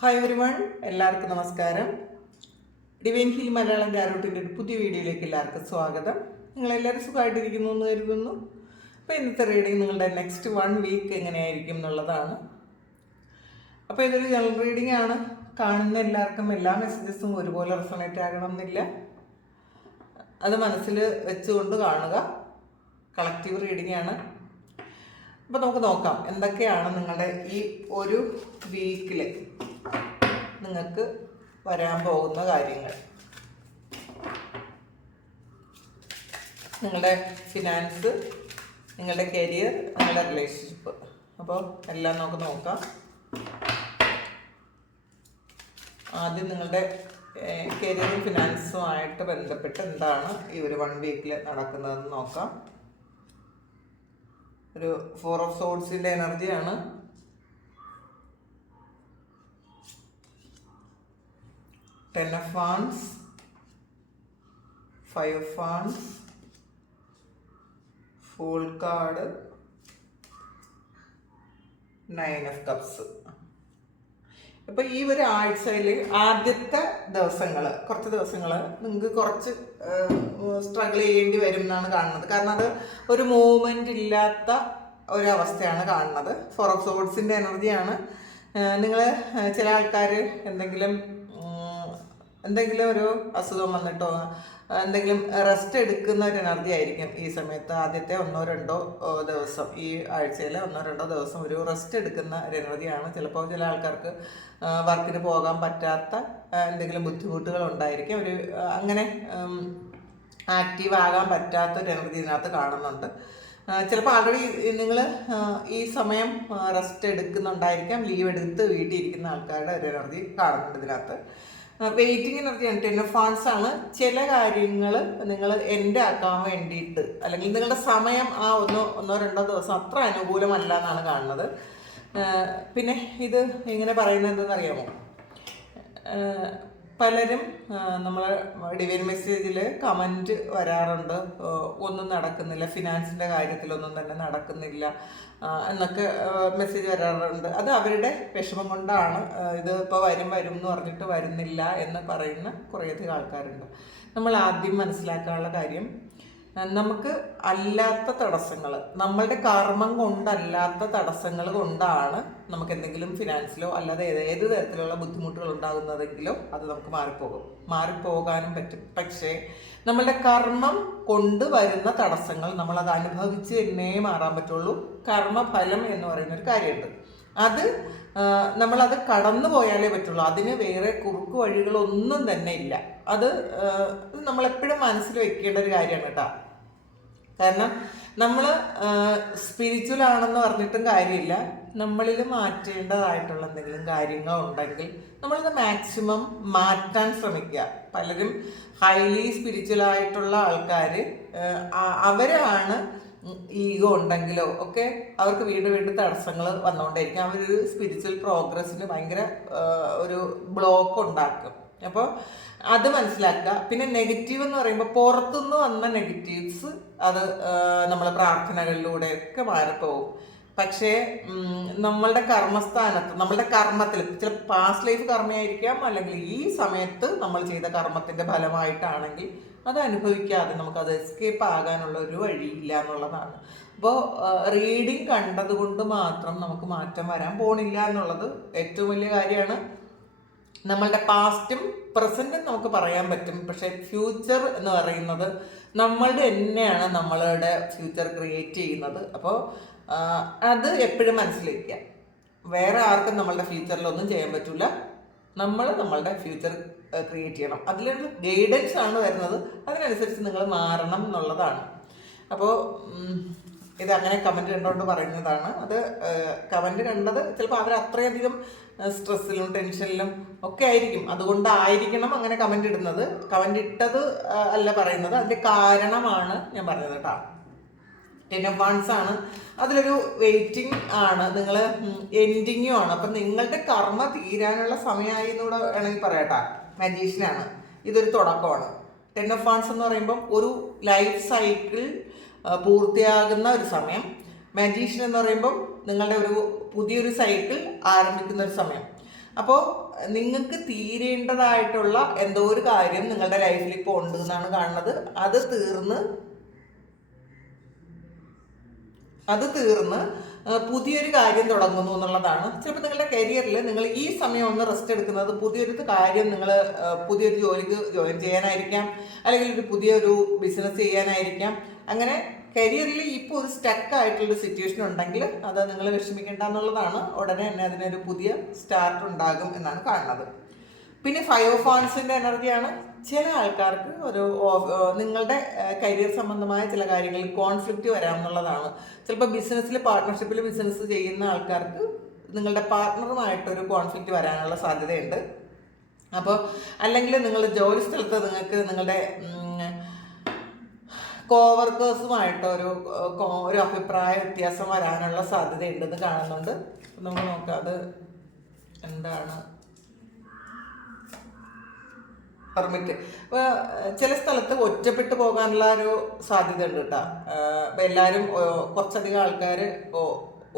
Hi everyone, എല്ലാവർക്കും നമസ്കാരം. Divine heal Malayalam ടാരോട്ടിൻ്റെ ഒരു പുതിയ വീഡിയോയിലേക്ക് എല്ലാവർക്കും സ്വാഗതം. നിങ്ങളെല്ലാവരും സുഖമായിട്ടിരിക്കുന്നു എന്ന് കരുതുന്നു. അപ്പോൾ ഇന്നത്തെ റീഡിങ് നിങ്ങളുടെ നെക്സ്റ്റ് 1 വീക്ക് എങ്ങനെയായിരിക്കും എന്നുള്ളതാണ്. അപ്പോൾ ഇതൊരു ജനറൽ റീഡിംഗ് ആണ്. കാണുന്ന എല്ലാവർക്കും എല്ലാ മെസ്സേജസും ഒരുപോലെ റെസണേറ്റ് ആകണം എന്നില്ല. അത് മനസ്സിൽ വെച്ചുകൊണ്ട് കാണുക. കളക്റ്റീവ് റീഡിംഗ് ആണ്. അപ്പോൾ നമുക്ക് നോക്കാം എന്തൊക്കെയാണ് നിങ്ങളുടെ ഈ ഒരു വീക്കിൽ നിങ്ങൾക്ക് വരാൻ പോകുന്ന കാര്യങ്ങൾ. നിങ്ങളുടെ ഫിനാൻസ്, നിങ്ങളുടെ കരിയർ, നിങ്ങളുടെ റിലേഷൻഷിപ്പ്. അപ്പോൾ എല്ലാം നമുക്ക് നോക്കാം. ആദ്യം നിങ്ങളുടെ കരിയറും ഫിനാൻസുമായിട്ട് ബന്ധപ്പെട്ട് എന്താണ് ഈ ഒരു 1 വീക്കിൽ നടക്കുന്നതെന്ന് നോക്കാം. ഒരു 4 ഓഫ് സോഡ്സിൻ്റെ എനർജിയാണ്. Ten of Wands, 5 of Wands, Fool card, 9 of Cups. അപ്പോൾ ഈ ഒരു ആഴ്ചയിൽ ആദ്യത്തെ കുറച്ച് ദിവസങ്ങൾ നിങ്ങൾക്ക് കുറച്ച് സ്ട്രഗിൾ ചെയ്യേണ്ടി വരും എന്നാണ് കാണുന്നത്. കാരണം അത് ഒരു മൂവ്മെൻ്റ് ഇല്ലാത്ത ഒരവസ്ഥയാണ് കാണുന്നത്. 4 ഓഫ് സോഡ്സിൻ്റെ എനർജിയാണ്. നിങ്ങൾ ചില ആൾക്കാർ എന്തെങ്കിലും ഒരു അസുഖം വന്നിട്ടോ എന്തെങ്കിലും റെസ്റ്റ് എടുക്കുന്ന ഒരു എനർജി ആയിരിക്കും ഈ സമയത്ത്. ആദ്യത്തെ 1-2 ദിവസം, ഈ ആഴ്ചയിൽ 1-2 ദിവസം ഒരു റെസ്റ്റ് എടുക്കുന്ന ഒരു എനർജിയാണ്. ചിലപ്പോൾ ചില ആൾക്കാർക്ക് വർക്കിന് പോകാൻ പറ്റാത്ത എന്തെങ്കിലും ബുദ്ധിമുട്ടുകൾ ഉണ്ടായിരിക്കും. ഒരു അങ്ങനെ ആക്റ്റീവ് ആകാൻ പറ്റാത്തൊരു എനർജി ഇതിനകത്ത് കാണുന്നുണ്ട്. ചിലപ്പോൾ ആൾറെഡി നിങ്ങൾ ഈ സമയം റെസ്റ്റ് എടുക്കുന്നുണ്ടായിരിക്കാം. ലീവ് എടുത്ത് വീട്ടിൽ ഇരിക്കുന്ന ആൾക്കാരുടെ ഒരു എനർജി കാണുന്നുണ്ട് ഇതിനകത്ത്. വെയിറ്റിംഗ് എനർജിയാണ്. 10 ഓഫ് വാൻഡ്സ് ആണ്. ചില കാര്യങ്ങൾ നിങ്ങൾ എൻ്റെ ആക്കാൻ വേണ്ടിയിട്ട്, അല്ലെങ്കിൽ നിങ്ങളുടെ സമയം ആ 1-2 ദിവസം അത്ര അനുകൂലമല്ല എന്നാണ് കാണുന്നത്. പിന്നെ ഇത് ഇങ്ങനെ പറയുന്നത് എന്തെന്നറിയാമോ, പലരും നമ്മളെ ഡിവൈൻ മെസ്സേജിൽ കമൻറ്റ് വരാറുണ്ട്, ഒന്നും നടക്കുന്നില്ല, ഫിനാൻസിൻ്റെ കാര്യത്തിലൊന്നും തന്നെ നടക്കുന്നില്ല എന്നൊക്കെ മെസ്സേജ് വരാറുണ്ട്. അത് അവരുടെ വിഷമം കൊണ്ടാണ്. ഇത് ഇപ്പോൾ വരും എന്ന് പറഞ്ഞിട്ട് വരുന്നില്ല എന്ന് പറയുന്ന കുറേയധികം ആൾക്കാരുണ്ട്. നമ്മൾ ആദ്യം മനസ്സിലാക്കാനുള്ള കാര്യം, നമുക്ക് അല്ലാത്ത തടസ്സങ്ങൾ, നമ്മളുടെ കർമ്മം കൊണ്ടല്ലാത്ത തടസ്സങ്ങൾ കൊണ്ടാണ് നമുക്ക് എന്തെങ്കിലും ഫിനാൻസിലോ അല്ലാതെ ഏത് തരത്തിലുള്ള ബുദ്ധിമുട്ടുകൾ ഉണ്ടാകുന്നതെങ്കിലോ അത് നമുക്ക് മാറിപ്പോകാനും പറ്റും. പക്ഷേ നമ്മളുടെ കർമ്മം കൊണ്ടുവരുന്ന തടസ്സങ്ങൾ നമ്മളത് അനുഭവിച്ച് എന്നേ മാറാൻ പറ്റുള്ളൂ. കർമ്മഫലം എന്ന് പറയുന്നൊരു കാര്യമുണ്ട്. അത് നമ്മളത് കടന്നു പോയാലേ പറ്റുള്ളൂ. അതിന് വേറെ കുറുക്കു വഴികളൊന്നും തന്നെ ഇല്ല. അത് നമ്മളെപ്പോഴും മനസ്സിൽ വെക്കേണ്ട ഒരു കാര്യമാണ് കേട്ടോ. കാരണം നമ്മൾ സ്പിരിച്വൽ ആണെന്ന് പറഞ്ഞിട്ടും കാര്യമില്ല. നമ്മളിൽ മാറ്റേണ്ടതായിട്ടുള്ള എന്തെങ്കിലും കാര്യങ്ങളുണ്ടെങ്കിൽ നമ്മളത് മാക്സിമം മാറ്റാൻ ശ്രമിക്കുക. പലരും ഹൈലി സ്പിരിച്വൽ ആയിട്ടുള്ള ആൾക്കാർ അവരാണ് ഈഗോ ഉണ്ടെങ്കിലോ ഒക്കെ അവർക്ക് വീണ്ടും തടസ്സങ്ങൾ വന്നുകൊണ്ടേയിരിക്കും. അവരൊരു സ്പിരിച്വൽ പ്രോഗ്രസ്സിന് ഭയങ്കര ഒരു ബ്ലോക്ക് ഉണ്ടാക്കും. അപ്പോൾ അത് മനസ്സിലാക്കുക. പിന്നെ നെഗറ്റീവ് എന്ന് പറയുമ്പോൾ പുറത്തുനിന്ന് വന്ന നെഗറ്റീവ്സ് അത് നമ്മൾ പ്രാർത്ഥനകളിലൂടെയൊക്കെ മാറിപ്പോകും. പക്ഷേ നമ്മളുടെ കർമ്മസ്ഥാനത്ത്, നമ്മളുടെ കർമ്മത്തിൽ, ചില പാസ്റ്റ് ലൈഫ് കർമ്മയായിരിക്കാം, അല്ലെങ്കിൽ ഈ സമയത്ത് നമ്മൾ ചെയ്ത കർമ്മത്തിൻ്റെ ഫലമായിട്ടാണെങ്കിൽ അത് അനുഭവിക്കാതെ നമുക്കത് എസ്കേപ്പ് ആകാനുള്ള ഒരു വഴിയില്ല എന്നുള്ളതാണ്. അപ്പോൾ റീഡിങ് കണ്ടതുകൊണ്ട് മാത്രം നമുക്ക് മാറ്റം വരാൻ പോണില്ല എന്നുള്ളത് ഏറ്റവും വലിയ കാര്യമാണ്. നമ്മളുടെ പാസ്റ്റും പ്രസൻറ്റും നമുക്ക് പറയാൻ പറ്റും. പക്ഷേ ഫ്യൂച്ചർ എന്ന് പറയുന്നത് നമ്മളുടെ തന്നെയാണ് നമ്മളുടെ ഫ്യൂച്ചർ ക്രിയേറ്റ് ചെയ്യുന്നത്. അപ്പോൾ അത് എപ്പോഴും മനസ്സിലാക്കുക. വേറെ ആർക്കും നമ്മളുടെ ഫ്യൂച്ചറിലൊന്നും ചെയ്യാൻ പറ്റില്ല. നമ്മളുടെ ഫ്യൂച്ചർ ക്രിയേറ്റ് ചെയ്യണം. അതിലൊരു ഗൈഡൻസ് ആണ് വരുന്നത്. അതിനനുസരിച്ച് നിങ്ങൾ മാറണം എന്നുള്ളതാണ്. അപ്പോൾ ഇതങ്ങനെ കമൻറ്റ് കണ്ടുകൊണ്ട് പറയുന്നതാണ്. അത് കമൻറ്റ് കണ്ടത് ചിലപ്പോൾ അവർ അത്രയധികം സ്ട്രെസ്സിലും ടെൻഷനിലും ഒക്കെ ആയിരിക്കും. അതുകൊണ്ടായിരിക്കണം അങ്ങനെ കമൻറ്റ് ഇടുന്നത്. കമൻറ്റ് ഇട്ടത് അല്ല പറയുന്നത്, അതിൻ്റെ കാരണമാണ് ഞാൻ പറഞ്ഞത് കേട്ടോ. 10 ഓഫ് വാൻഡ്സ് ആണ്. അതിലൊരു വെയിറ്റിംഗ് ആണ്, നിങ്ങൾ എൻഡിങ്ങും ആണ്. അപ്പം നിങ്ങളുടെ കർമ്മ തീരാനുള്ള സമയമായി എന്നൂടെ വേണമെങ്കിൽ പറയാട്ടാ. മജീഷ്യനാണ്, ഇതൊരു തുടക്കമാണ്. 10 ഓഫ് വാൻഡ്സ് എന്ന് പറയുമ്പം ഒരു ലൈഫ് സൈക്കിൾ പൂർത്തിയാകുന്ന ഒരു സമയം. മജീഷ്യൻ എന്ന് പറയുമ്പം നിങ്ങളുടെ ഒരു പുതിയൊരു സൈക്കിൾ ആരംഭിക്കുന്ന ഒരു സമയം. അപ്പോൾ നിങ്ങൾക്ക് തീരേണ്ടതായിട്ടുള്ള എന്തോ ഒരു കാര്യം നിങ്ങളുടെ ലൈഫിൽ ഇപ്പോൾ ഉണ്ട് എന്നാണ് കാണുന്നത്. അത് തീർന്ന് പുതിയൊരു കാര്യം തുടങ്ങുന്നു എന്നുള്ളതാണ്. ചിലപ്പോൾ നിങ്ങളുടെ കരിയറിൽ നിങ്ങൾ ഈ സമയം ഒന്ന് റെസ്റ്റ് എടുക്കുന്നത് പുതിയൊരു കാര്യം നിങ്ങൾ പുതിയൊരു ജോലിക്ക് ജോയിൻ ചെയ്യാനായിരിക്കാം, അല്ലെങ്കിൽ ഒരു പുതിയൊരു ബിസിനസ് ചെയ്യാനായിരിക്കാം. അങ്ങനെ കരിയറിൽ ഇപ്പോൾ ഒരു സ്റ്റക്ക് ആയിട്ടുള്ളൊരു സിറ്റുവേഷൻ ഉണ്ടെങ്കിൽ അത് നിങ്ങൾ വിഷമിക്കേണ്ട എന്നുള്ളതാണ്. ഉടനെ തന്നെ അതിനൊരു പുതിയ സ്റ്റാർട്ട് ഉണ്ടാകും എന്നാണ് കാണുന്നത്. പിന്നെ 5 ഓഫ് വാൻഡ്സിൻ്റെ എനർജിയാണ്. ചില ആൾക്കാർക്ക് ഒരു നിങ്ങളുടെ കരിയർ സംബന്ധമായ ചില കാര്യങ്ങളിൽ കോൺഫ്ലിക്റ്റ് വരാമെന്നുള്ളതാണ്. ചിലപ്പോൾ ബിസിനസ്സിൽ പാർട്ട്ണർഷിപ്പിൽ ബിസിനസ് ചെയ്യുന്ന ആൾക്കാർക്ക് നിങ്ങളുടെ പാർട്ട്ണറുമായിട്ടൊരു കോൺഫ്ലിക്റ്റ് വരാനുള്ള സാധ്യതയുണ്ട്. അപ്പോൾ അല്ലെങ്കിൽ നിങ്ങളുടെ ജോലി സ്ഥലത്ത് നിങ്ങൾക്ക് നിങ്ങളുടെ കോവർക്കേഴ്സുമായിട്ടൊരു അഭിപ്രായ വ്യത്യാസം വരാനുള്ള സാധ്യതയുണ്ടെന്ന് കാണുന്നുണ്ട്. നമുക്ക് നോക്കാം അത് എന്താണ്. പെർമിറ്റ്. അപ്പോൾ ചില സ്ഥലത്ത് ഒറ്റപ്പെട്ടു പോകാനുള്ള ഒരു സാധ്യത ഉണ്ട് കേട്ടോ. എല്ലാവരും കുറച്ചധികം ആൾക്കാർ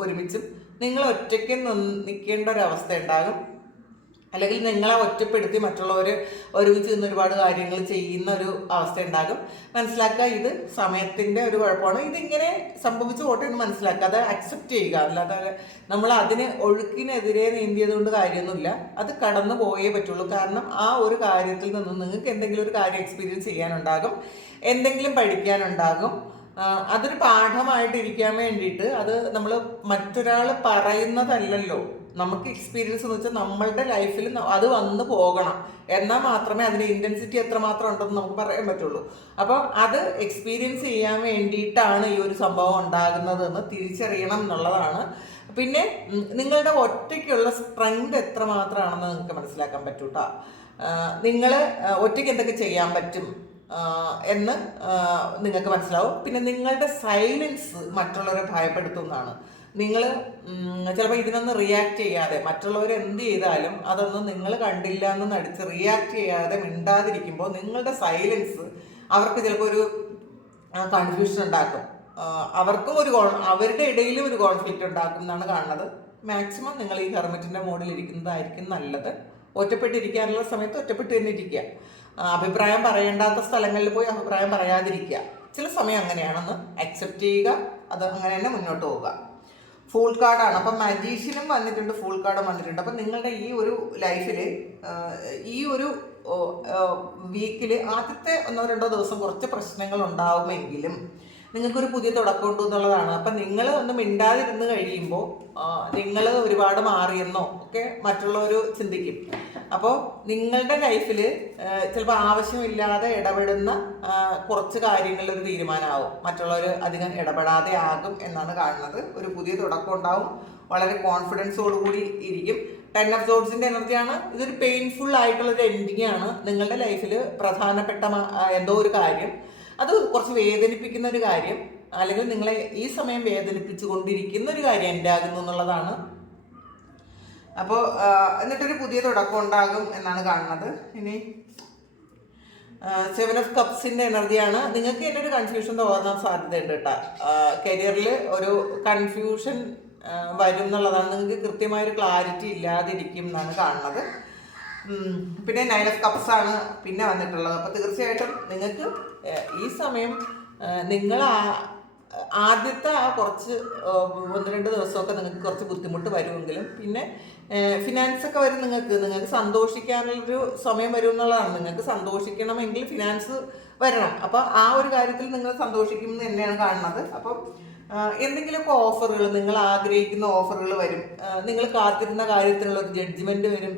ഒരുമിച്ചും നിങ്ങൾ ഒറ്റയ്ക്ക് നിൽക്കേണ്ട ഒരവസ്ഥ ഉണ്ടാകും. അല്ലെങ്കിൽ നിങ്ങളെ ഒറ്റപ്പെടുത്തി മറ്റുള്ളവർ ഒരുമിച്ച് നിന്ന് ഒരുപാട് കാര്യങ്ങൾ ചെയ്യുന്ന ഒരു അവസ്ഥ ഉണ്ടാകും. മനസ്സിലാക്കുക, ഇത് സമയത്തിൻ്റെ ഒരു കുഴപ്പമാണ്. ഇതിങ്ങനെ സംഭവിച്ചു പോട്ടെ എന്ന് മനസ്സിലാക്കുക, അത് അക്സെപ്റ്റ് ചെയ്യുക. അല്ലാതെ നമ്മൾ അതിന് ഒഴുക്കിനെതിരെ നീന്തിയത് കൊണ്ട് കാര്യമൊന്നുമില്ല. അത് കടന്നു പോയേ പറ്റുള്ളൂ. കാരണം ആ ഒരു കാര്യത്തിൽ നിന്നും നിങ്ങൾക്ക് എന്തെങ്കിലും ഒരു കാര്യം എക്സ്പീരിയൻസ് ചെയ്യാനുണ്ടാകും, എന്തെങ്കിലും പഠിക്കാനുണ്ടാകും. അതൊരു പാഠമായിട്ടിരിക്കാൻ വേണ്ടിയിട്ട് അത് നമ്മൾ മറ്റൊരാൾ പറയുന്നതല്ലല്ലോ. നമുക്ക് എക്സ്പീരിയൻസ് എന്ന് വെച്ചാൽ നമ്മളുടെ ലൈഫിൽ അത് വന്ന് പോകണം. എന്നാൽ മാത്രമേ അതിൻ്റെ ഇൻറ്റൻസിറ്റി എത്രമാത്രം ഉണ്ടെന്ന് നമുക്ക് പറയാൻ പറ്റുള്ളൂ. അപ്പോൾ അത് എക്സ്പീരിയൻസ് ചെയ്യാൻ വേണ്ടിയിട്ടാണ് ഈ ഒരു സംഭവം ഉണ്ടാകുന്നതെന്ന് തിരിച്ചറിയണം എന്നുള്ളതാണ്. പിന്നെ നിങ്ങളുടെ ഒറ്റയ്ക്കുള്ള സ്ട്രെങ്ത് എത്രമാത്രമാണെന്ന് നിങ്ങൾക്ക് മനസ്സിലാക്കാൻ പറ്റൂ കേട്ടോ. നിങ്ങൾ ഒറ്റയ്ക്ക് എന്തൊക്കെ ചെയ്യാൻ പറ്റും എന്ന് നിങ്ങൾക്ക് മനസ്സിലാവും. പിന്നെ നിങ്ങളുടെ സൈലൻസ് മറ്റുള്ളവരെ ഭയപ്പെടുത്തുന്നതാണ്. നിങ്ങൾ ചിലപ്പോൾ ഇതിനൊന്ന് റിയാക്ട് ചെയ്യാതെ മറ്റുള്ളവർ എന്ത് ചെയ്താലും അതൊന്നും നിങ്ങൾ കണ്ടില്ല എന്ന് നടിച്ച് റിയാക്ട് ചെയ്യാതെ മിണ്ടാതിരിക്കുമ്പോൾ നിങ്ങളുടെ സൈലൻസ് അവർക്ക് ചിലപ്പോൾ ഒരു കൺഫ്യൂഷൻ ഉണ്ടാക്കും. അവർക്കും അവരുടെ ഇടയിലും ഒരു കോൺഫ്ലിക്റ്റ് ഉണ്ടാക്കും എന്നാണ് കാണുന്നത്. മാക്സിമം നിങ്ങൾ ഈ ഹെർമിറ്റിൻ്റെ മോഡിൽ ഇരിക്കുന്നതായിരിക്കും നല്ലത്. ഒറ്റപ്പെട്ടിരിക്കാനുള്ള സമയത്ത് ഒറ്റപ്പെട്ട് തന്നെ ഇരിക്കുക. അഭിപ്രായം പറയേണ്ടാത്ത സ്ഥലങ്ങളിൽ പോയി അഭിപ്രായം പറയാതിരിക്കുക. ചില സമയം അങ്ങനെയാണെന്ന് അക്സെപ്റ്റ് ചെയ്യുക, അത് അങ്ങനെ തന്നെ മുന്നോട്ട് പോവുക. ഫുൾ കാർഡാണ്. അപ്പം മജീഷ്യനും വന്നിട്ടുണ്ട്, ഫുൾ കാർഡും വന്നിട്ടുണ്ട്. അപ്പം നിങ്ങളുടെ ഈ ഒരു ലൈഫിൽ ഈ ഒരു വീക്കിൽ ആദ്യത്തെ 1-2 ദിവസം കുറച്ച് പ്രശ്നങ്ങൾ ഉണ്ടാവുമെങ്കിലും നിങ്ങൾക്കൊരു പുതിയ തുടക്കമുണ്ട് എന്നുള്ളതാണ്. അപ്പം നിങ്ങൾ ഒന്ന് മിണ്ടാതിരുന്ന് കഴിയുമ്പോൾ നിങ്ങൾ ഒരുപാട് മാറിയെന്നോ ഒക്കെ മറ്റുള്ളവർ ചിന്തിക്കും. അപ്പോൾ നിങ്ങളുടെ ലൈഫിൽ ചിലപ്പോൾ ആവശ്യമില്ലാതെ ഇടപെടുന്ന കുറച്ച് കാര്യങ്ങളിലൊരു തീരുമാനമാവും. മറ്റുള്ളവർ അധികം ഇടപെടാതെ ആകും എന്നാണ് കാണുന്നത്. ഒരു പുതിയ തുടക്കം ഉണ്ടാവും. വളരെ കോൺഫിഡൻസോടുകൂടി ഇരിക്കും. 10 ഓഫ് സോർഡ്സിൻ്റെ എനർജിയാണ്. ഇതൊരു പെയിൻഫുൾ ആയിട്ടുള്ളൊരു എൻഡിങ് ആണ്. നിങ്ങളുടെ ലൈഫിൽ പ്രധാനപ്പെട്ട എന്തോ ഒരു കാര്യം, അത് കുറച്ച് വേദനിപ്പിക്കുന്ന ഒരു കാര്യം, അല്ലെങ്കിൽ നിങ്ങളെ ഈ സമയം വേദനിപ്പിച്ചു കൊണ്ടിരിക്കുന്ന ഒരു കാര്യം എൻ്റെ ആകുന്നു എന്നുള്ളതാണ്. അപ്പോൾ എന്നിട്ടൊരു പുതിയ തുടക്കം ഉണ്ടാകും എന്നാണ് കാണുന്നത്. ഇനി 7 ഓഫ് കപ്സിൻ്റെ എനർജിയാണ്. നിങ്ങൾക്ക് തന്നെ ഒരു കൺഫ്യൂഷൻ തോന്നാൻ സാധ്യതയുണ്ട് കേട്ടോ. കരിയറിൽ ഒരു കൺഫ്യൂഷൻ വരും എന്നുള്ളതാണ്. നിങ്ങൾക്ക് കൃത്യമായൊരു ക്ലാരിറ്റി ഇല്ലാതിരിക്കും എന്നാണ് കാണുന്നത്. പിന്നെ 9 ഓഫ് കപ്സ് ആണ് പിന്നെ വന്നിട്ടുള്ളത്. അപ്പോൾ തീർച്ചയായിട്ടും നിങ്ങൾക്ക് ഈ സമയം നിങ്ങൾ ആദ്യത്തെ കുറച്ച് 1-2 ദിവസമൊക്കെ നിങ്ങൾക്ക് കുറച്ച് ബുദ്ധിമുട്ട് വരുമെങ്കിലും പിന്നെ ഫിനാൻസൊക്കെ വരും. നിങ്ങൾക്ക് സന്തോഷിക്കാനുള്ളൊരു സമയം വരും എന്നുള്ളതാണ്. നിങ്ങൾക്ക് സന്തോഷിക്കണമെങ്കിൽ ഫിനാൻസ് വരണം. അപ്പോൾ ആ ഒരു കാര്യത്തിൽ നിങ്ങൾ സന്തോഷിക്കും എന്ന് തന്നെയാണ് കാണുന്നത്. അപ്പം എന്തെങ്കിലുമൊക്കെ ഓഫറുകൾ, നിങ്ങൾ ആഗ്രഹിക്കുന്ന ഓഫറുകൾ വരും. നിങ്ങൾ കാത്തിരുന്ന കാര്യത്തിനുള്ളൊരു ജഡ്ജ്മെൻറ്റ് വരും.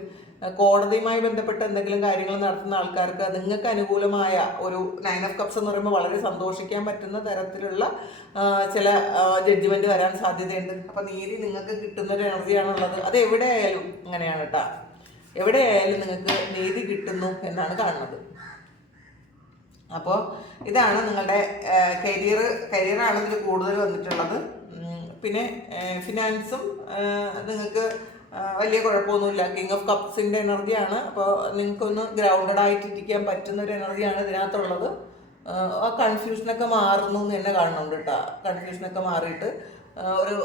കോടതിയുമായി ബന്ധപ്പെട്ട എന്തെങ്കിലും കാര്യങ്ങൾ നടത്തുന്ന ആൾക്കാർക്ക് നിങ്ങൾക്ക് അനുകൂലമായ ഒരു 9 ഓഫ് കപ്സ് എന്ന് പറയുമ്പോൾ വളരെ സന്തോഷിക്കാൻ പറ്റുന്ന തരത്തിലുള്ള ചില ജഡ്ജ്മെൻറ്റ് വരാൻ സാധ്യതയുണ്ട്. അപ്പം നീതി നിങ്ങൾക്ക് കിട്ടുന്നൊരു എനർജിയാണുള്ളത്. അത് എവിടെയായാലും അങ്ങനെയാണ് കേട്ടോ. എവിടെയായാലും നിങ്ങൾക്ക് നീതി കിട്ടുന്നു എന്നാണ് കാണുന്നത്. അപ്പോൾ ഇതാണ് നിങ്ങളുടെ കരിയറാണ് ഇതിൽ കൂടുതൽ വന്നിട്ടുള്ളത്. പിന്നെ ഫിനാൻസും നിങ്ങൾക്ക് വലിയ കുഴപ്പമൊന്നുമില്ല. കിങ് ഓഫ് കപ്സിൻ്റെ എനർജിയാണ്. അപ്പോൾ നിങ്ങൾക്കൊന്ന് ഗ്രൗണ്ടഡ് ആയിട്ടിരിക്കാൻ പറ്റുന്ന ഒരു എനർജിയാണ് ഇതിനകത്തുള്ളത്. ആ കൺഫ്യൂഷനൊക്കെ മാറുന്നു എന്ന് തന്നെ കാണുന്നുണ്ട് കേട്ടോ. കൺഫ്യൂഷനൊക്കെ മാറിയിട്ട് ഒരു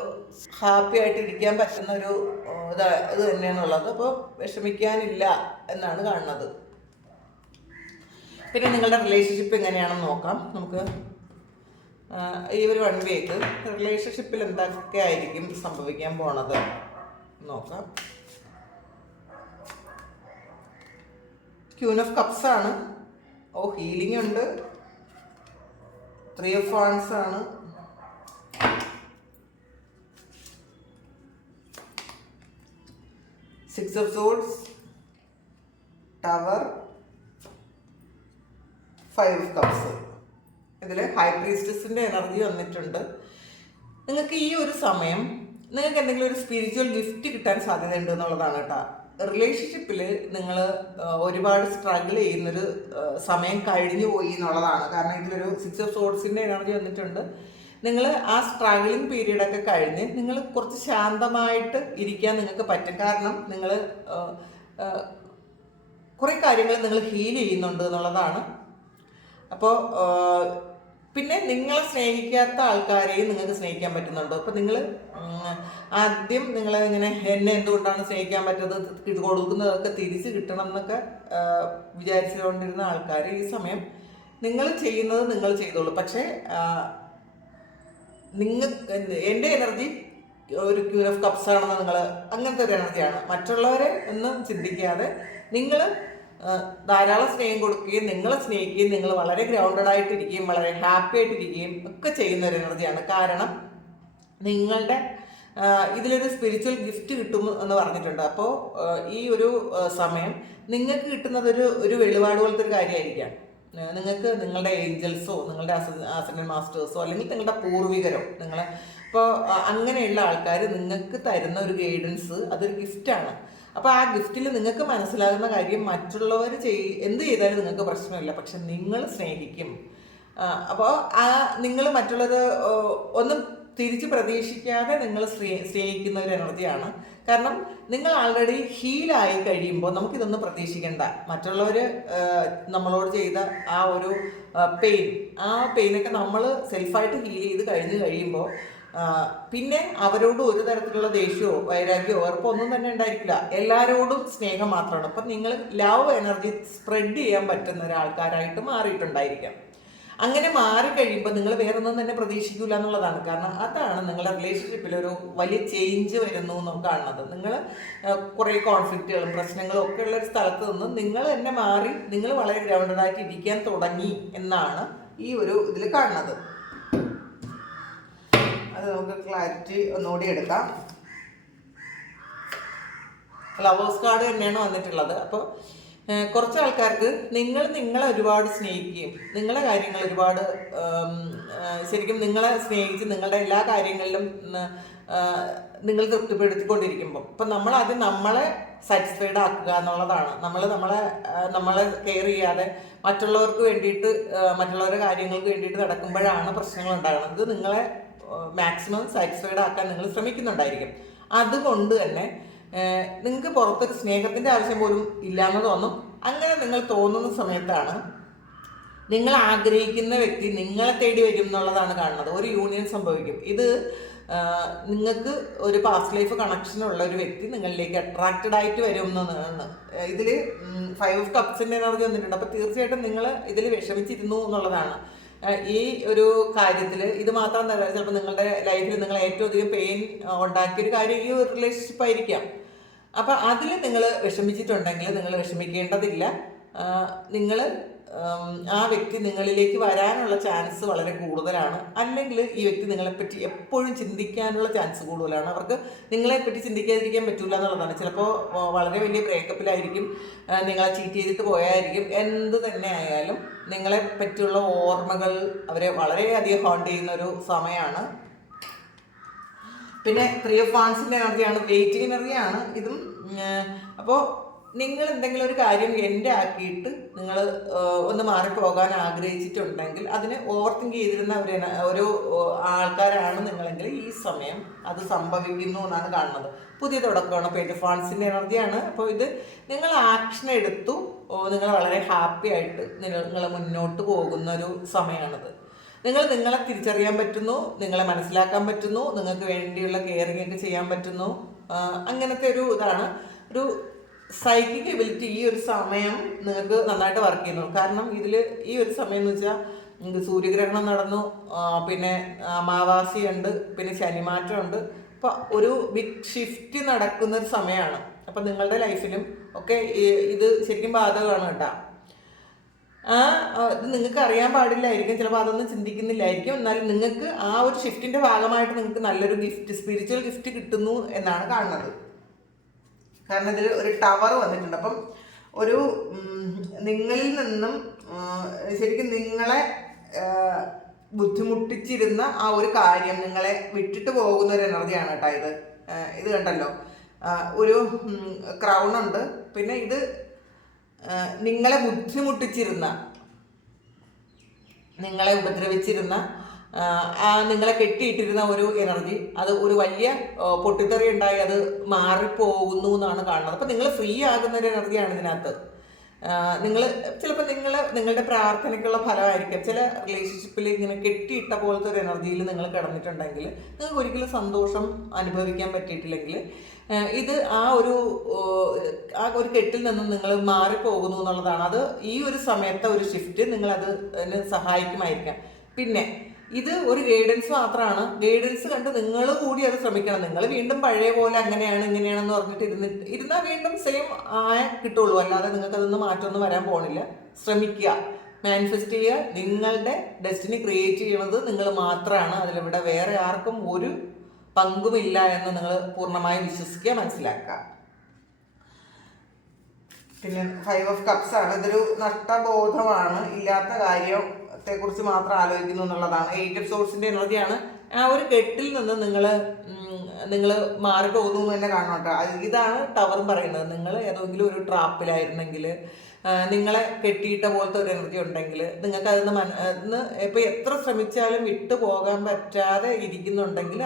ഹാപ്പി ആയിട്ട് ഇരിക്കാൻ പറ്റുന്ന ഒരു ഇത് തന്നെയാണുള്ളത്. അപ്പോൾ വിഷമിക്കാനില്ല എന്നാണ് കാണുന്നത്. പിന്നെ നിങ്ങളുടെ റിലേഷൻഷിപ്പ് എങ്ങനെയാണെന്ന് നോക്കാം നമുക്ക്. ഈ ഒരു 1 വീക്ക് റിലേഷൻഷിപ്പിൽ എന്തൊക്കെ ആയിരിക്കും സംഭവിക്കാൻ പോണത് നോക്കാം. ക്യൂൻ ഓഫ് കപ്സ് ആണ്. ഹീലിംഗ് ഉണ്ട്. 3 ഓഫ് വാൻഡ്സ് ആണ്. Six of swords, tower, 5 of cups. ഇതിൽ ഹൈ പ്രീസ്റ്റസിൻ്റെ എനർജി വന്നിട്ടുണ്ട്. നിങ്ങൾക്ക് ഈ ഒരു സമയം നിങ്ങൾക്ക് എന്തെങ്കിലും ഒരു സ്പിരിച്വൽ ഗിഫ്റ്റ് കിട്ടാൻ സാധ്യതയുണ്ട് എന്നുള്ളതാണ് കേട്ടോ. റിലേഷൻഷിപ്പിൽ നിങ്ങൾ ഒരുപാട് സ്ട്രഗിൾ ചെയ്യുന്നൊരു സമയം കഴിഞ്ഞു പോയി എന്നുള്ളതാണ്. കാരണം ഇതിലൊരു 6 ഓഫ് സോർഡ്സിൻ്റെ എനർജി വന്നിട്ടുണ്ട്. നിങ്ങൾ ആ സ്ട്രഗിളിങ് പീരീഡൊക്കെ കഴിഞ്ഞ് നിങ്ങൾ കുറച്ച് ശാന്തമായിട്ട് ഇരിക്കാൻ നിങ്ങൾക്ക് പറ്റും. കാരണം നിങ്ങൾ കുറേ കാര്യങ്ങൾ നിങ്ങൾ ഹീൽ ചെയ്യുന്നുണ്ട് എന്നുള്ളതാണ്. അപ്പോൾ പിന്നെ നിങ്ങളെ സ്നേഹിക്കാത്ത ആൾക്കാരെയും നിങ്ങൾക്ക് സ്നേഹിക്കാൻ പറ്റുന്നുണ്ട്. അപ്പോൾ നിങ്ങൾ ആദ്യം നിങ്ങൾ ഇങ്ങനെ എന്നെ എന്തുകൊണ്ടാണ് സ്നേഹിക്കാൻ പറ്റുന്നത്, കൊടുക്കുന്നതൊക്കെ തിരിച്ച് കിട്ടണം എന്നൊക്കെ വിചാരിച്ചുകൊണ്ടിരുന്ന ആൾക്കാർ ഈ സമയം നിങ്ങൾ ചെയ്യുന്നത് നിങ്ങൾ ചെയ്തോളൂ. പക്ഷേ എൻ്റെ എനർജി ഒരു ക്യൂൻ ഓഫ് കപ്സ് ആണെന്ന് നിങ്ങൾ അങ്ങനത്തെ ഒരു എനർജിയാണ്. മറ്റുള്ളവരെ ഒന്നും ചിന്തിക്കാതെ നിങ്ങൾ ധാരാളം സ്നേഹം കൊടുക്കുകയും നിങ്ങളെ സ്നേഹിക്കുകയും നിങ്ങൾ വളരെ ഗ്രൗണ്ടഡ് ആയിട്ടിരിക്കുകയും വളരെ ഹാപ്പി ആയിട്ടിരിക്കുകയും ഒക്കെ ചെയ്യുന്ന ഒരു എനർജിയാണ്. കാരണം നിങ്ങളുടെ ഇതിലൊരു സ്പിരിച്വൽ ഗിഫ്റ്റ് കിട്ടും എന്ന് പറഞ്ഞിട്ടുണ്ട്. അപ്പോൾ ഈ ഒരു സമയം നിങ്ങൾക്ക് കിട്ടുന്നത് ഒരു വെളിപാട് പോലത്തെ ഒരു കാര്യമായിരിക്കാം. നിങ്ങൾക്ക് നിങ്ങളുടെ ഏഞ്ചൽസോ നിങ്ങളുടെ അസൻഡന്റ് മാസ്റ്റേഴ്സോ അല്ലെങ്കിൽ നിങ്ങളുടെ പൂർവികരോ നിങ്ങളെ ഇപ്പോൾ അങ്ങനെയുള്ള ആൾക്കാർ നിങ്ങൾക്ക് തരുന്ന ഒരു ഗൈഡൻസ് അതൊരു ഗിഫ്റ്റാണ്. അപ്പോൾ ആ ഗിഫ്റ്റിൽ നിങ്ങൾക്ക് മനസ്സിലാകുന്ന കാര്യം മറ്റുള്ളവർ എന്ത് ചെയ്താലും നിങ്ങൾക്ക് പ്രശ്നമില്ല, പക്ഷെ നിങ്ങൾ സ്നേഹിക്കും. അപ്പോൾ നിങ്ങൾ മറ്റുള്ളവർ ഒന്നും തിരിച്ച് പ്രതീക്ഷിക്കാതെ നിങ്ങൾ സ്നേഹിക്കുന്ന ഒരു എനർജിയാണ്. കാരണം നിങ്ങൾ ആൾറെഡി ഹീലായി കഴിയുമ്പോൾ നമുക്കിതൊന്നും പ്രതീക്ഷിക്കേണ്ട. മറ്റുള്ളവർ നമ്മളോട് ചെയ്ത ആ ഒരു പെയിനൊക്കെ നമ്മൾ സെൽഫായിട്ട് ഹീൽ ചെയ്ത് കഴിയുമ്പോൾ പിന്നെ അവരോട് ഒരു തരത്തിലുള്ള ദേഷ്യമോ വൈരാഗ്യമോ ഉറപ്പോ ഒന്നും തന്നെ ഉണ്ടായിരിക്കില്ല. എല്ലാവരോടും സ്നേഹം മാത്രമാണ്. അപ്പം നിങ്ങൾ ലവ് എനർജി സ്പ്രെഡ് ചെയ്യാൻ പറ്റുന്ന ഒരാൾക്കാരായിട്ട് മാറിയിട്ടുണ്ടായിരിക്കാം. അങ്ങനെ മാറിക്കഴിയുമ്പോൾ നിങ്ങൾ വേറൊന്നും തന്നെ പ്രതീക്ഷിക്കില്ല എന്നുള്ളതാണ്. കാരണം അതാണ് നിങ്ങളുടെ റിലേഷൻഷിപ്പിൽ ഒരു വലിയ ചേഞ്ച് വരുന്നു എന്ന് കാണുന്നത്. നിങ്ങൾ കുറേ കോൺഫ്ലിക്റ്റുകളും പ്രശ്നങ്ങളും ഒക്കെ ഉള്ള ഒരു സ്ഥലത്ത് നിന്ന് നിങ്ങൾ തന്നെ മാറി നിങ്ങൾ വളരെ ഗ്രൗണ്ടഡായിട്ട് ഇരിക്കാൻ തുടങ്ങി എന്നാണ് ഈ ഒരു ഇതിൽ കാണുന്നത്. അത് നമുക്ക് ക്ലാരിറ്റി ഒന്നുകൂടി എടുക്കാം. ലവേഴ്സ് കാർഡ് തന്നെയാണ് വന്നിട്ടുള്ളത്. അപ്പോൾ കുറച്ച് ആൾക്കാർക്ക് നിങ്ങളെ ഒരുപാട് സ്നേഹിക്കുകയും നിങ്ങളെ കാര്യങ്ങൾ ഒരുപാട് ശരിക്കും നിങ്ങളെ സ്നേഹിച്ച് നിങ്ങളുടെ എല്ലാ കാര്യങ്ങളിലും നിങ്ങൾ തൃപ്തിപ്പെടുത്തിക്കൊണ്ടിരിക്കുമ്പോൾ ഇപ്പം നമ്മളാദ്യം നമ്മളെ സാറ്റിസ്ഫൈഡ് ആക്കുക എന്നുള്ളതാണ്. നമ്മളെ കെയർ ചെയ്യാതെ മറ്റുള്ളവർക്ക് വേണ്ടിയിട്ട് മറ്റുള്ളവരുടെ കാര്യങ്ങൾക്ക് വേണ്ടിയിട്ട് നടക്കുമ്പോഴാണ് പ്രശ്നങ്ങൾ ഉണ്ടാകുന്നത്. ഇത് നിങ്ങളെ മാക്സിമം സാറ്റിസ്ഫൈഡ് ആക്കാൻ നിങ്ങൾ ശ്രമിക്കുന്നുണ്ടായിരിക്കും. അതുകൊണ്ട് തന്നെ നിങ്ങൾക്ക് പുറത്തൊരു സ്നേഹത്തിൻ്റെ ആവശ്യം പോലും ഇല്ലയെന്ന് തോന്നും. അങ്ങനെ നിങ്ങൾ തോന്നുന്ന സമയത്താണ് നിങ്ങൾ ആഗ്രഹിക്കുന്ന വ്യക്തി നിങ്ങളെ തേടി വരും എന്നുള്ളതാണ് കാണുന്നത്. ഒരു യൂണിയൻ സംഭവിക്കും. ഇത് നിങ്ങൾക്ക് ഒരു പാസ്റ്റ് ലൈഫ് കണക്ഷനുള്ള ഒരു വ്യക്തി നിങ്ങളിലേക്ക് അട്രാക്റ്റഡ് ആയിട്ട് വരും എന്നാണ് ഇതിൽ 5 ഓഫ് കപ്സിൻ്റെ എനർജി വന്നിട്ടുണ്ട്. അപ്പോൾ തീർച്ചയായിട്ടും നിങ്ങൾ ഇതിൽ വിഷമിച്ചിരുന്നു എന്നുള്ളതാണ്. ഈ ഒരു കാര്യത്തിൽ ഇത് മാത്രം തന്നെ ചിലപ്പോൾ നിങ്ങളുടെ ലൈഫിൽ നിങ്ങൾ ഏറ്റവും അധികം പെയിൻ ഉണ്ടാക്കിയൊരു കാര്യം ഈ ഒരു റിലേഷൻഷിപ്പ് ആയിരിക്കാം. അപ്പം അതിൽ നിങ്ങൾ വിഷമിച്ചിട്ടുണ്ടെങ്കിൽ നിങ്ങൾ വിഷമിക്കേണ്ടതില്ല. നിങ്ങൾ ആ വ്യക്തി നിങ്ങളിലേക്ക് വരാനുള്ള ചാൻസ് വളരെ കൂടുതലാണ്. അല്ലെങ്കിൽ ഈ വ്യക്തി നിങ്ങളെപ്പറ്റി എപ്പോഴും ചിന്തിക്കാനുള്ള ചാൻസ് കൂടുതലാണ്. അവർക്ക് നിങ്ങളെപ്പറ്റി ചിന്തിക്കാതിരിക്കാൻ പറ്റില്ല എന്നുള്ളതാണ്. ചിലപ്പോൾ വളരെ വലിയ ബ്രേക്കപ്പിലായിരിക്കും, നിങ്ങളെ ചീറ്റ് ചെയ്തിട്ട് പോയായിരിക്കും. എന്ത് തന്നെ ആയാലും നിങ്ങളെ പറ്റിയുള്ള ഓർമ്മകൾ അവരെ വളരെയധികം ഹോണ്ട് ചെയ്യുന്ന ഒരു സമയമാണ്. പിന്നെ 3 ഓഫ് വാൻഡ്സിൻ്റെ എനർജിയാണ്, വെയിറ്റിംഗ് എനർജിയാണ് ഇതും. അപ്പോൾ നിങ്ങൾ എന്തെങ്കിലും ഒരു കാര്യം എൻ്റെ ആക്കിയിട്ട് നിങ്ങൾ ഒന്ന് മാറിപ്പോകാൻ ആഗ്രഹിച്ചിട്ടുണ്ടെങ്കിൽ അതിനെ ഓവർ തിങ്ക് ചെയ്തിരുന്ന ഒരു ആൾക്കാരാണ് നിങ്ങളെങ്കിൽ ഈ സമയം അത് സംഭവിക്കുന്നു എന്നാണ് കാണുന്നത്. പുതിയ തുടക്കമാണ്. പേജ് ഓഫ് വാൻഡ്സിൻ്റെ എനർജിയാണ്. അപ്പോൾ ഇത് നിങ്ങൾ ആക്ഷൻ എടുത്തു, നിങ്ങൾ വളരെ ഹാപ്പി ആയിട്ട് നിങ്ങൾ മുന്നോട്ട് പോകുന്ന ഒരു സമയമാണിത്. നിങ്ങളെ തിരിച്ചറിയാൻ പറ്റുന്നു, നിങ്ങളെ മനസ്സിലാക്കാൻ പറ്റുന്നു, നിങ്ങൾക്ക് വേണ്ടിയുള്ള കെയറിങ് ഒക്കെ ചെയ്യാൻ പറ്റുന്നു. അങ്ങനത്തെ ഒരു ഇതാണ്. ഒരു സൈക്കിക് എബിലിറ്റി ഈ ഒരു സമയം നിങ്ങൾക്ക് നന്നായിട്ട് വർക്ക് ചെയ്യുന്നു. കാരണം ഇതിൽ ഈ ഒരു സമയം എന്ന് വെച്ചാൽ നിങ്ങൾക്ക് സൂര്യഗ്രഹണം നടന്നു, പിന്നെ അമാവാസിയുണ്ട്, പിന്നെ ശനിമാറ്റമുണ്ട്. അപ്പോൾ ഒരു ബിഗ് ഷിഫ്റ്റ് നടക്കുന്ന ഒരു സമയമാണ്. അപ്പം നിങ്ങളുടെ ലൈഫിലും ഒക്കെ ഇത് ശരിക്കും ബാധകമാണ് കേട്ടോ. ഇത് നിങ്ങൾക്ക് അറിയാൻ പാടില്ലായിരിക്കും, ചിലപ്പോൾ അതൊന്നും ചിന്തിക്കുന്നില്ലായിരിക്കും. എന്നാലും നിങ്ങൾക്ക് ആ ഒരു ഷിഫ്റ്റിൻ്റെ ഭാഗമായിട്ട് നിങ്ങൾക്ക് നല്ലൊരു ഗിഫ്റ്റ്, സ്പിരിച്വൽ ഗിഫ്റ്റ് കിട്ടുന്നു എന്നാണ് കാണുന്നത്. കാരണം ഇതിൽ ഒരു ടവർ വന്നിട്ടുണ്ട്. അപ്പം ഒരു നിങ്ങളിൽ നിന്നും ശരിക്കും നിങ്ങളെ ബുദ്ധിമുട്ടിച്ചിരുന്ന ആ ഒരു കാര്യം നിങ്ങളെ വിട്ടിട്ട് പോകുന്ന ഒരു എനർജിയാണ് കേട്ടോ ഇത് കണ്ടല്ലോ. ഒരു ക്രൗണുണ്ട്, പിന്നെ ഇത് നിങ്ങളെ ബുദ്ധിമുട്ടിച്ചിരുന്ന, നിങ്ങളെ ഉപദ്രവിച്ചിരുന്ന, നിങ്ങളെ കെട്ടിയിട്ടിരുന്ന ഒരു എനർജി, അത് ഒരു വലിയ പൊട്ടിത്തെറി ഉണ്ടായി അത് മാറിപ്പോകുന്നു എന്നാണ് കാണുന്നത്. അപ്പം നിങ്ങൾ ഫ്രീ ആകുന്ന ഒരു എനർജിയാണ് ഇതിനകത്ത്. നിങ്ങൾ ചിലപ്പോൾ നിങ്ങളുടെ പ്രാർത്ഥനയ്ക്കുള്ള ഫലമായിരിക്കും. ചില റിലേഷൻഷിപ്പിൽ ഇങ്ങനെ കെട്ടിയിട്ട പോലത്തെ ഒരു എനർജിയിൽ നിങ്ങൾ കിടന്നിട്ടുണ്ടെങ്കിൽ, നിങ്ങൾക്ക് ഒരിക്കലും സന്തോഷം അനുഭവിക്കാൻ പറ്റിയിട്ടില്ലെങ്കിൽ, ഇത് ആ ഒരു കെട്ടിൽ നിന്നും നിങ്ങൾ മാറിപ്പോകുന്നു എന്നുള്ളതാണ്. അത് ഈ ഒരു സമയത്തെ ഒരു ഷിഫ്റ്റ് നിങ്ങളത് സഹായിക്കുമായിരിക്കാം. പിന്നെ ഇത് ഒരു ഗൈഡൻസ് മാത്രമാണ്. ഗൈഡൻസ് കണ്ട് നിങ്ങൾ കൂടി അത് ശ്രമിക്കണം. നിങ്ങൾ വീണ്ടും പഴയ പോലെ അങ്ങനെയാണ് ഇങ്ങനെയാണെന്ന് പറഞ്ഞിട്ട് ഇരുന്നാൽ വീണ്ടും സെയിം കിട്ടുള്ളൂ. അല്ലാതെ നിങ്ങൾക്ക് അതൊന്നും മാറ്റമൊന്നും വരാൻ പോണില്ല. ശ്രമിക്കുക, മാനിഫെസ്റ്റ് ചെയ്യുക. നിങ്ങളുടെ ഡെസ്റ്റിനി ക്രിയേറ്റ് ചെയ്യണത് നിങ്ങൾ മാത്രമാണ്. അതിലിവിടെ വേറെ ആർക്കും ഒരു പങ്കുമില്ല എന്ന് നിങ്ങൾ പൂർണ്ണമായും വിശ്വസിക്കുക, മനസ്സിലാക്കുക. പിന്നെ 5 ഓഫ് കപ്സ് ആണ്. ഇതൊരു നഷ്ടബോധമാണ്, ഇല്ലാത്ത കാര്യത്തെക്കുറിച്ച് മാത്രം ആലോചിക്കുന്നു എന്നുള്ളതാണ്. 8 ഓഫ് സോഴ്സിൻ്റെ എനർജിയാണ്. ആ ഒരു കെട്ടിൽ നിന്ന് നിങ്ങൾ മാറിപ്പോകുന്നു എന്ന് തന്നെ കാണണം കേട്ടോ. ഇതാണ് ടവറും പറയുന്നത്. നിങ്ങൾ ഏതെങ്കിലും ഒരു ട്രാപ്പിലായിരുന്നെങ്കിൽ, നിങ്ങളെ കെട്ടിയിട്ട പോലത്തെ ഒരു എനർജി ഉണ്ടെങ്കിൽ, നിങ്ങൾക്ക് അതിന്ന് ഇപ്പോൾ എത്ര ശ്രമിച്ചാലും വിട്ടു പോകാൻ പറ്റാതെ ഇരിക്കുന്നുണ്ടെങ്കിൽ,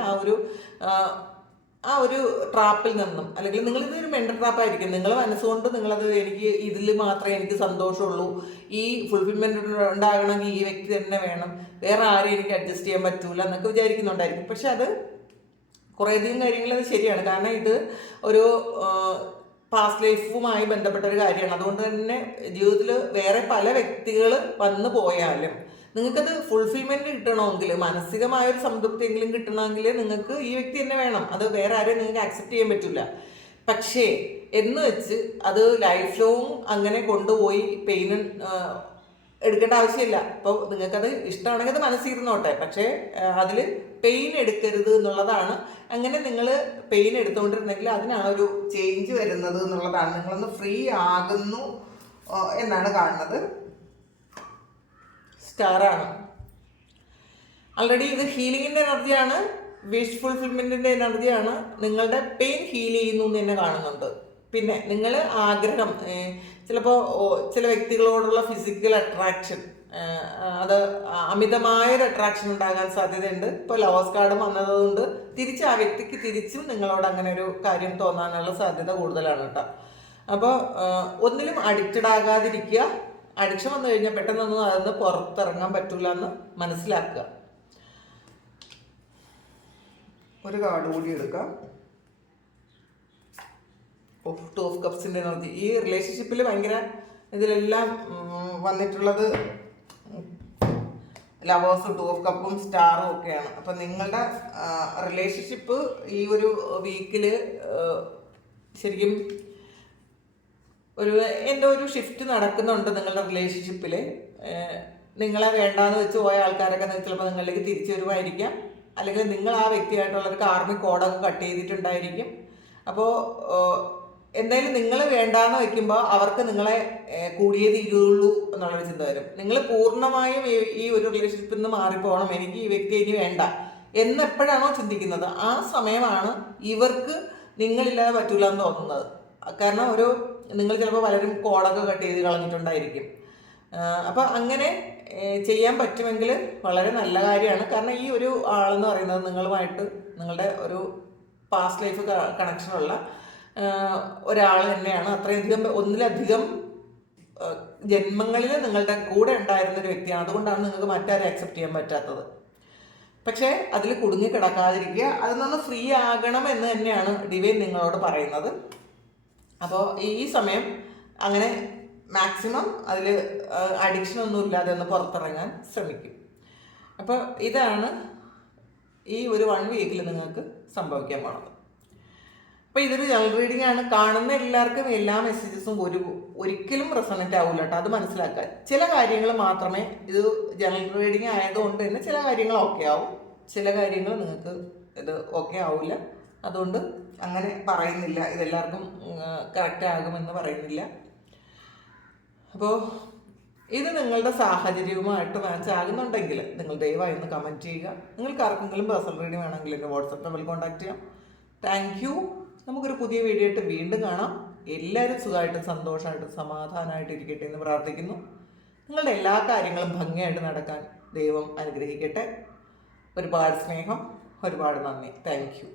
ആ ഒരു ട്രാപ്പിൽ നിന്നും, അല്ലെങ്കിൽ നിങ്ങളിതൊരു മെൻ്റൽ ട്രാപ്പായിരിക്കും. നിങ്ങൾ മനസ്സുകൊണ്ട് നിങ്ങളത് എനിക്ക് ഇതിൽ മാത്രമേ എനിക്ക് സന്തോഷമുള്ളൂ, ഈ ഫുൾഫിൽമെൻ്റ് ഉണ്ടാകണമെങ്കിൽ ഈ വ്യക്തി തന്നെ വേണം, വേറെ ആരെയും എനിക്ക് അഡ്ജസ്റ്റ് ചെയ്യാൻ പറ്റൂല എന്നൊക്കെ വിചാരിക്കുന്നുണ്ടായിരിക്കും. പക്ഷെ അത് കുറേയധികം കാര്യങ്ങൾ അത് ശരിയാണ്. കാരണം ഇത് ഒരു പാസ്റ്റ് ലൈഫുമായി ബന്ധപ്പെട്ട ഒരു കാര്യമാണ്. അതുകൊണ്ട് തന്നെ ജീവിതത്തിൽ വേറെ പല വ്യക്തികൾ വന്നു പോയാലും നിങ്ങൾക്കത് ഫുൾഫിൽമെൻറ്റ് കിട്ടണമെങ്കിൽ, മാനസികമായൊരു സംതൃപ്തിയെങ്കിലും കിട്ടണമെങ്കിൽ നിങ്ങൾക്ക് ഈ വ്യക്തി തന്നെ വേണം. അത് വേറെ ആരെയും നിങ്ങൾക്ക് ആക്സെപ്റ്റ് ചെയ്യാൻ പറ്റില്ല. പക്ഷേ എന്ന് വെച്ച് അത് ലൈഫ് ലോങ് അങ്ങനെ കൊണ്ടുപോയി പെയിൻ എടുക്കേണ്ട ആവശ്യമില്ല. അപ്പോൾ നിങ്ങൾക്കത് ഇഷ്ടമാണെങ്കിൽ അത് മനസ്സിരുന്നോട്ടെ, പക്ഷേ അതിൽ പെയിൻ എടുക്കരുത് എന്നുള്ളതാണ്. അങ്ങനെ നിങ്ങൾ പെയിൻ എടുത്തുകൊണ്ടിരുന്നെങ്കിൽ അതിനാണ് ഒരു ചേഞ്ച് വരുന്നത് എന്നുള്ളതാണ്. നിങ്ങളൊന്ന് ഫ്രീ ആകുന്നു എന്നാണ് കാണുന്നത്. സ്റ്റാറാണ്. ആൾറെഡി ഇത് ഹീലിങ്ങിൻ്റെ എനർജിയാണ്, വിഷ് ഫുൾഫിൽമെൻറ്റിൻ്റെ എനർജിയാണ്. നിങ്ങളുടെ പെയിൻ ഹീൽ ചെയ്യുന്നു എന്ന് തന്നെ കാണുന്നുണ്ട്. പിന്നെ നിങ്ങൾ ആഗ്രഹം, ചിലപ്പോൾ ചില വ്യക്തികളോടുള്ള ഫിസിക്കൽ അട്രാക്ഷൻ, അത് അമിതമായൊരു അട്രാക്ഷൻ ഉണ്ടാകാൻ സാധ്യതയുണ്ട്. ഇപ്പോൾ ലവേഴ്സ് കാർഡും വന്നതുകൊണ്ട് തിരിച്ച് ആ വ്യക്തിക്ക് തിരിച്ചും നിങ്ങളോട് അങ്ങനെ ഒരു കാര്യം തോന്നാനുള്ള സാധ്യത കൂടുതലാണ് കേട്ടോ. അപ്പോൾ ഒന്നിലും അഡിക്റ്റഡ് ആകാതിരിക്കുക. അഡിക്ഷൻ വന്നു കഴിഞ്ഞാൽ പെട്ടെന്നൊന്നും അതിന് പുറത്തിറങ്ങാൻ പറ്റില്ല എന്ന് മനസ്സിലാക്കുക. ഒരു കാർഡ് കൂടി എടുക്കാം. 2 ഓഫ് കപ്സിൻ്റെ എനർജി. ഈ റിലേഷൻഷിപ്പിൽ ഭയങ്കര ഇതിലെല്ലാം വന്നിട്ടുള്ളത് ലവേഴ്സും 2 ഓഫ് കപ്പും സ്റ്റാറും ഒക്കെയാണ്. അപ്പം നിങ്ങളുടെ റിലേഷൻഷിപ്പ് ഈ ഒരു വീക്കിൽ ശരിക്കും എന്തോ ഒരു ഷിഫ്റ്റ് നടക്കുന്നുണ്ട് നിങ്ങളുടെ റിലേഷൻഷിപ്പിൽ. നിങ്ങളെ വേണ്ടാന്ന് വെച്ച് പോയ ആൾക്കാരൊക്കെ ചിലപ്പോൾ നിങ്ങളിലേക്ക് തിരിച്ചു വരുമായിരിക്കാം. അല്ലെങ്കിൽ നിങ്ങൾ ആ വ്യക്തിയായിട്ടുള്ളൊരു കാർമിക് കോഡൊക്കെ കട്ട് ചെയ്തിട്ടുണ്ടായിരിക്കും. അപ്പോൾ എന്തായാലും നിങ്ങൾ വേണ്ടാന്ന് വെക്കുമ്പോൾ അവർക്ക് നിങ്ങളെ കൂടിയേ തീരുള്ളൂ എന്നുള്ളൊരു ചിന്ത വരും. നിങ്ങൾ പൂർണ്ണമായും ഈ ഒരു റിലേഷൻഷിപ്പിൽ നിന്ന് മാറിപ്പോകണം, എനിക്ക് ഈ വ്യക്തിയെ ഇനി വേണ്ട എന്നെപ്പോഴാണോ ചിന്തിക്കുന്നത് ആ സമയമാണ് ഇവർക്ക് നിങ്ങളില്ലാതെ പറ്റൂല എന്ന് തോന്നുന്നത്. കാരണം നിങ്ങൾ ചിലപ്പോൾ പലരും കോഡൊക്കെ കട്ട് ചെയ്ത് കളഞ്ഞിട്ടുണ്ടായിരിക്കും. അപ്പോൾ അങ്ങനെ ചെയ്യാൻ പറ്റുമെങ്കിൽ വളരെ നല്ല കാര്യമാണ്. കാരണം ഈ ഒരു ആളെന്ന് പറയുന്നത് നിങ്ങളുമായിട്ട് നിങ്ങളുടെ ഒരു പാസ്റ്റ് ലൈഫ് കണക്ഷനുള്ള ഒരാൾ തന്നെയാണ്. ഒന്നിലധികം ജന്മങ്ങളിൽ നിങ്ങളുടെ കൂടെ ഉണ്ടായിരുന്ന ഒരു വ്യക്തിയാണ്. അതുകൊണ്ടാണ് നിങ്ങൾക്ക് മറ്റാരും അക്സെപ്റ്റ് ചെയ്യാൻ പറ്റാത്തത്. പക്ഷേ അതിൽ കുടുങ്ങി കിടക്കാതിരിക്കുക, അതിൽ നിന്ന് ഫ്രീ ആകണം എന്ന് തന്നെയാണ് ഡിവൈൻ നിങ്ങളോട് പറയുന്നത്. അപ്പോൾ ഈ സമയം അങ്ങനെ മാക്സിമം അതിൽ അഡിക്ഷനൊന്നും ഇല്ലാതെ ഒന്ന് പുറത്തിറങ്ങാൻ ശ്രമിക്കും. അപ്പോൾ ഇതാണ് ഈ ഒരു 1 വീക്കിൽ നിങ്ങൾക്ക് സംഭവിക്കാൻ പോണത്. അപ്പോൾ ഇതൊരു ജനറൽ റീഡിംഗ് ആണ്. കാണുന്ന എല്ലാവർക്കും എല്ലാ മെസ്സേജസും ഒരിക്കലും റെസണേറ്റ് ആവില്ല കേട്ടോ, അത് മനസ്സിലാക്കുക. ചില കാര്യങ്ങൾ മാത്രമേ, ഇത് ജനറൽ റീഡിംഗ് ആയതുകൊണ്ട് തന്നെ ചില കാര്യങ്ങൾ ഓക്കെ ആവും, ചില കാര്യങ്ങൾ നിങ്ങൾക്ക് ഇത് ഓക്കെ ആവില്ല. അതുകൊണ്ട് അങ്ങനെ പറയുന്നില്ല, ഇതെല്ലാവർക്കും കറക്റ്റ് ആകുമെന്ന് പറയുന്നില്ല. അപ്പോൾ ഇത് നിങ്ങളുടെ സാഹചര്യവുമായിട്ട് മാച്ച് ആകുന്നുണ്ടെങ്കിൽ നിങ്ങൾ ദയവായി ഒന്ന് കമൻറ്റ് ചെയ്യുക. നിങ്ങൾക്ക് ആർക്കെങ്കിലും പേഴ്സണൽ റീഡിംഗ് വേണമെങ്കിൽ എൻ്റെ വാട്സപ്പ് നമ്പറിൽ കോൺടാക്ട് ചെയ്യാം. Thank you. നമുക്കൊരു പുതിയ വീഡിയോ ആയിട്ട് വീണ്ടും കാണാം. എല്ലാവരും സുഖമായിട്ടും സന്തോഷമായിട്ടും സമാധാനമായിട്ട് ഇരിക്കട്ടെ എന്ന് പ്രാർത്ഥിക്കുന്നു. നിങ്ങളുടെ എല്ലാ കാര്യങ്ങളും ഭംഗിയായിട്ട് നടക്കാൻ ദൈവം അനുഗ്രഹിക്കട്ടെ. ഒരുപാട് സ്നേഹം, ഒരുപാട് നന്ദി. Thank you.